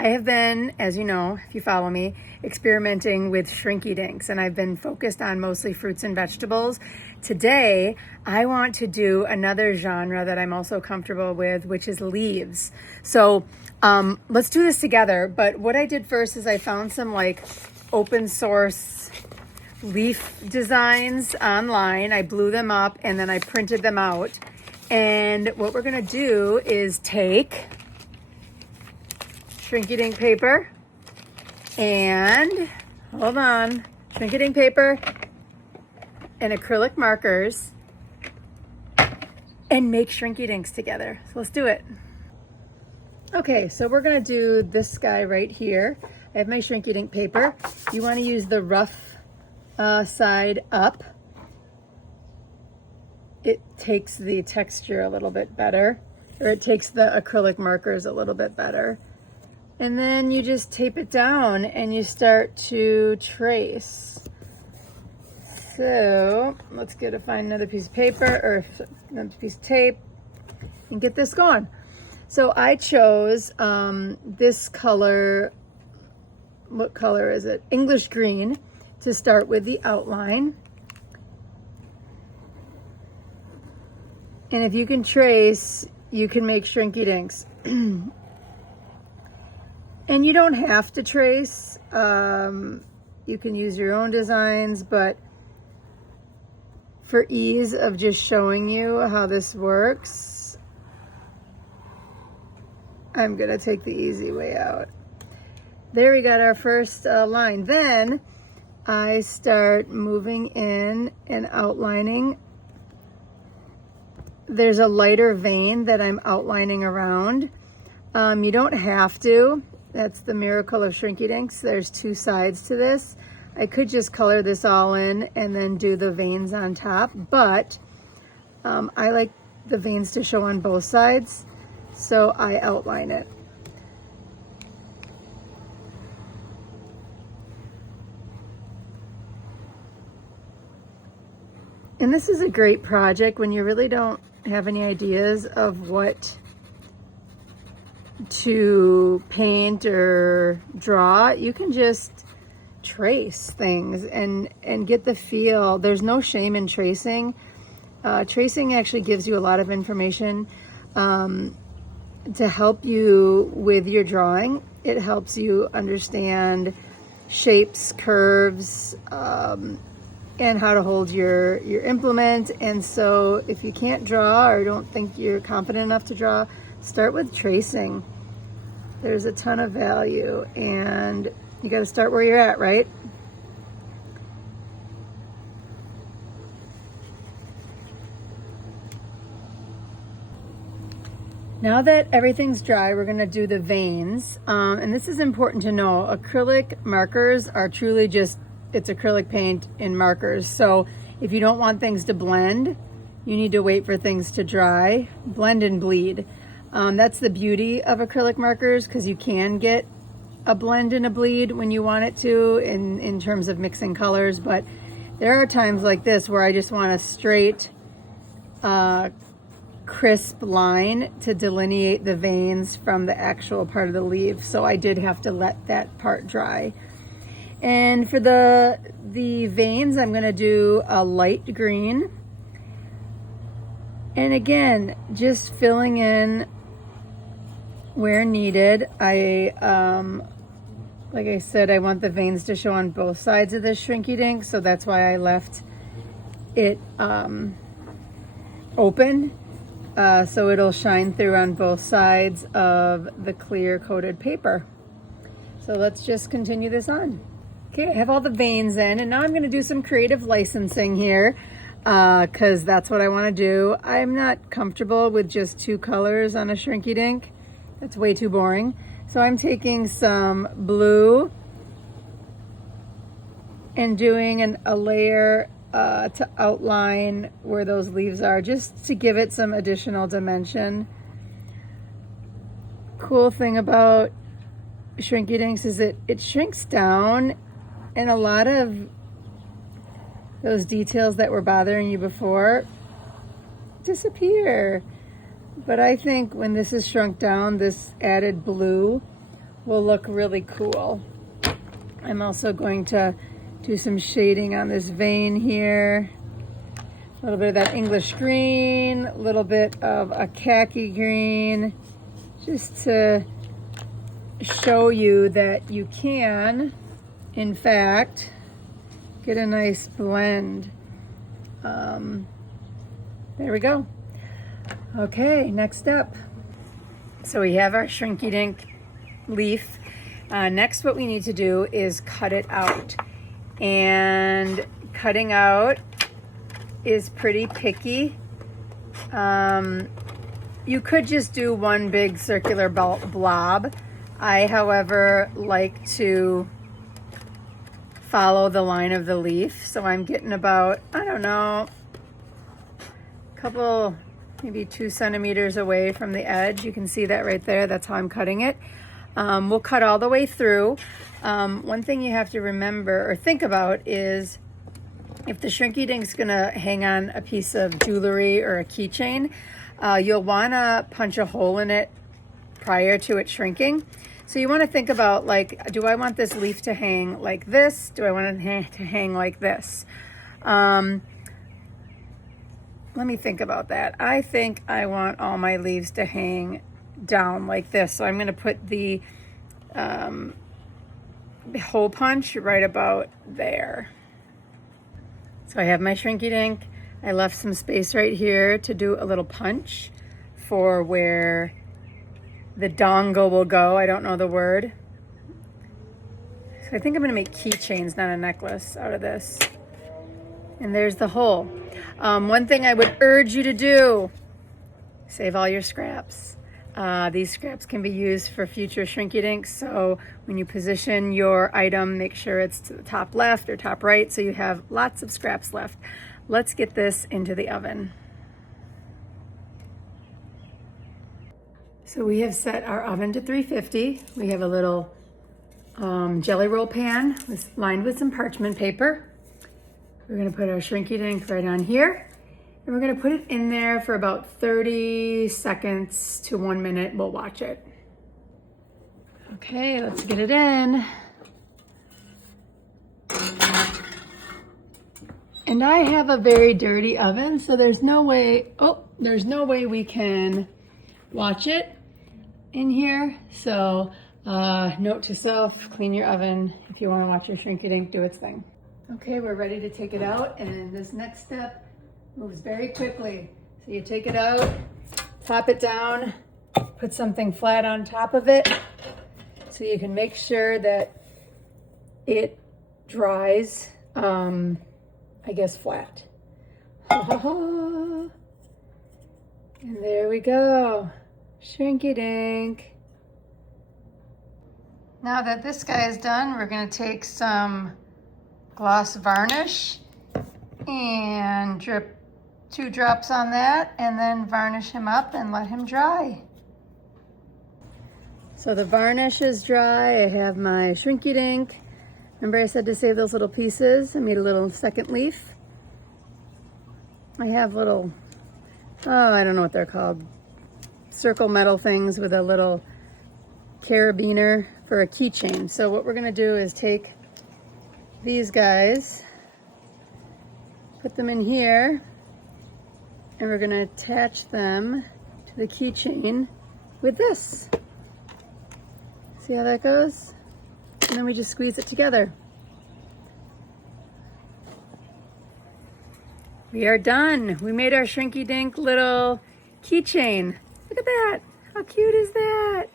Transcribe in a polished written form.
I have been, as you know, if you follow me, experimenting with Shrinky Dinks, and I've been focused on mostly fruits and vegetables. Today, I want to do another genre that I'm also comfortable with, which is leaves. So let's do this together. But what I did first is I found some like open source leaf designs online. I blew them up and then I printed them out. And what we're gonna do is take Shrinky Dink paper and, hold on, Shrinky Dink paper and acrylic markers and make Shrinky Dinks together. So let's do it. Okay, so we're gonna do this guy right here. I have my Shrinky Dink paper. You wanna use the rough side up. It takes the texture a little bit better, or it takes the acrylic markers a little bit better. And then you just tape it down and you start to trace. So let's find another piece of paper or another piece of tape and get this going. So I chose this color. What color is it? English green, to start with the outline. And if you can trace, you can make Shrinky Dinks. And you don't have to trace. You can use your own designs, but for ease of just showing you how this works, I'm gonna take the easy way out. There we got our first line. Then I start moving in and outlining. There's a lighter vein that I'm outlining around. You don't have to. That's the miracle of Shrinky Dinks. There's two sides to this. I could just color this all in and then do the veins on top, but I like the veins to show on both sides, so I outline it. And this is a great project when you really don't have any ideas of what to paint or draw. You can just trace things and get the feel. There's no shame in tracing. Tracing actually gives you a lot of information to help you with your drawing. It helps you understand shapes, curves, and how to hold your implement. And so if you can't draw or don't think you're confident enough to draw, start with tracing. There's a ton of value, and you got to start where you're at, right? Now that everything's dry, we're gonna do the veins. And this is important to know. Acrylic markers are truly just, it's acrylic paint in markers. So if you don't want things to blend, you need to wait for things to dry. Blend and bleed. That's the beauty of acrylic markers, because you can get a blend and a bleed when you want it to in terms of mixing colors. But there are times like this where I just want a straight, crisp line to delineate the veins from the actual part of the leaf. So I did have to let that part dry. And for the veins, I'm gonna do a light green. And again, just filling in where needed. Like I said, I want the veins to show on both sides of this Shrinky Dink, so that's why I left it open, so it'll shine through on both sides of the clear coated paper. So let's just continue this on. Okay, I have all the veins in, and now I'm gonna do some creative licensing here, because that's what I wanna do. I'm not comfortable with just two colors on a Shrinky Dink. That's way too boring. So I'm taking some blue and doing a layer to outline where those leaves are, just to give it some additional dimension. Cool thing about Shrinky Dinks is it shrinks down, and a lot of those details that were bothering you before disappear. But I think when this is shrunk down, this added blue will look really cool. I'm also going to do some shading on this vein here. A little bit of that English green, a little bit of a khaki green, just to show you that you can, in fact, get a nice blend. There we go. Okay, next up. So we have our Shrinky Dink leaf. Next, what we need to do is cut it out. And cutting out is pretty picky. You could just do one big circular blob. I, however, like to follow the line of the leaf. So I'm getting about, I don't know, a couple, maybe 2 centimeters away from the edge. You can see that right there. That's how I'm cutting it. We'll cut all the way through. One thing you have to remember or think about is if the Shrinky Dink's gonna hang on a piece of jewelry or a keychain, you'll wanna punch a hole in it prior to it shrinking. So you wanna think about, like, do I want this leaf to hang like this? Do I want it to hang like this? Let me think about that. I think I want all my leaves to hang down like this. So I'm gonna put the hole punch right about there. So I have my Shrinky Dink. I left some space right here to do a little punch for where the dongle will go. I don't know the word. So I think I'm gonna make keychains, not a necklace, out of this. And there's the hole. One thing I would urge you to do, save all your scraps. These scraps can be used for future Shrinky Dinks, so when you position your item, make sure it's to the top left or top right so you have lots of scraps left. Let's get this into the oven. So we have set our oven to 350. We have a little jelly roll pan lined with some parchment paper. We're gonna put our Shrinky Dink right on here. And we're gonna put it in there for about 30 seconds to 1 minute. We'll watch it. Okay, let's get it in. And I have a very dirty oven, so there's no way we can watch it in here. So note to self, clean your oven. If you wanna watch your Shrinky Dink do its thing. Okay, we're ready to take it out, and this next step moves very quickly. So you take it out, pop it down, put something flat on top of it so you can make sure that it dries, I guess, flat. And there we go, Shrinky Dink. Now that this guy is done, we're gonna take some gloss varnish and drip 2 drops on that, and then varnish him up and let him dry. So the varnish is dry. I have my Shrinky Dink. Remember I said to save those little pieces? I made a little second leaf. I have little, I don't know what they're called, circle metal things with a little carabiner for a keychain. So what we're gonna do is take these guys, put them in here, and we're gonna attach them to the keychain with this. See how that goes? And then we just squeeze it together. We are done. We made our Shrinky Dink little keychain. Look at that. How cute is that?